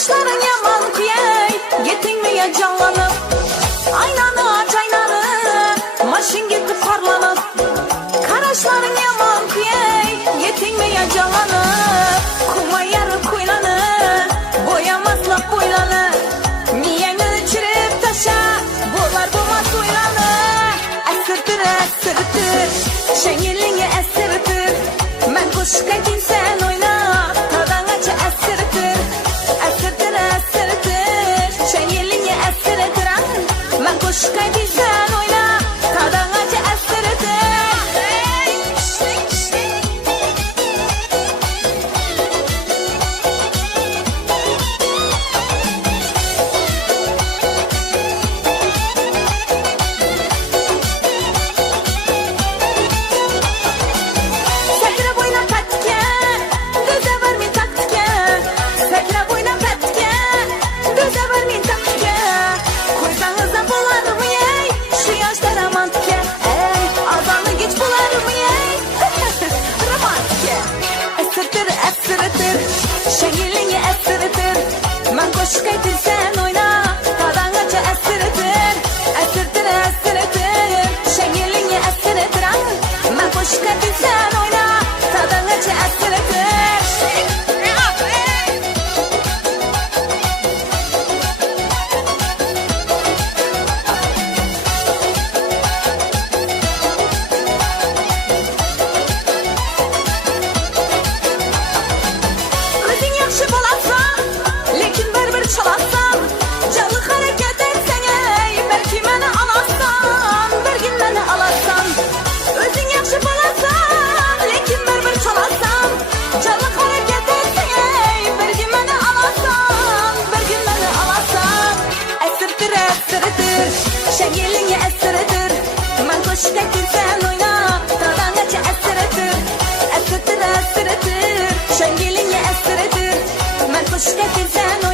Karışların yaman kuyay, yetin mi ya canlanıp? Aynanı aç aynanı, maşin gibi parlanıp. Karışların yaman kuyay, yetin mi ya canlanıp? Kuma yarı kuylanı, boyamazla boylanı. Miyeni çirip taşa, bolar bulmaz uylanı. Esirtir esirtir, şengilini esirtir. Ben kuşka gitsen oyna, tadan açı esirtir. Esirtir esirtir, şengilini esirtir. Ben kuşka gitsen oyna, tadan açı esirtir. Şengilini esirtir. Ben koşka gitsen oyna, tadan açı esirtir. Esirtir esirtir, şengilini esirtir. Ben koşka gitsen oyna, tadan açı esirtir. Yaxşı bolasan, lekin bir çalasan. Canlı hareket etsen ey, belki məni alasan. Bir gün məni alasan. Özün yaxşı bolasan, lekin bir çalasan. Canlı hareket etsen ey, bir gün məni alasan. Bir gün məni alasan. Esirtir esirtir, şengilini esirtir. Ben koşka gitsen oyna, tadan açı esirtir. Esirtir esirtir, şengilini esirtir. Ben koşka gitsen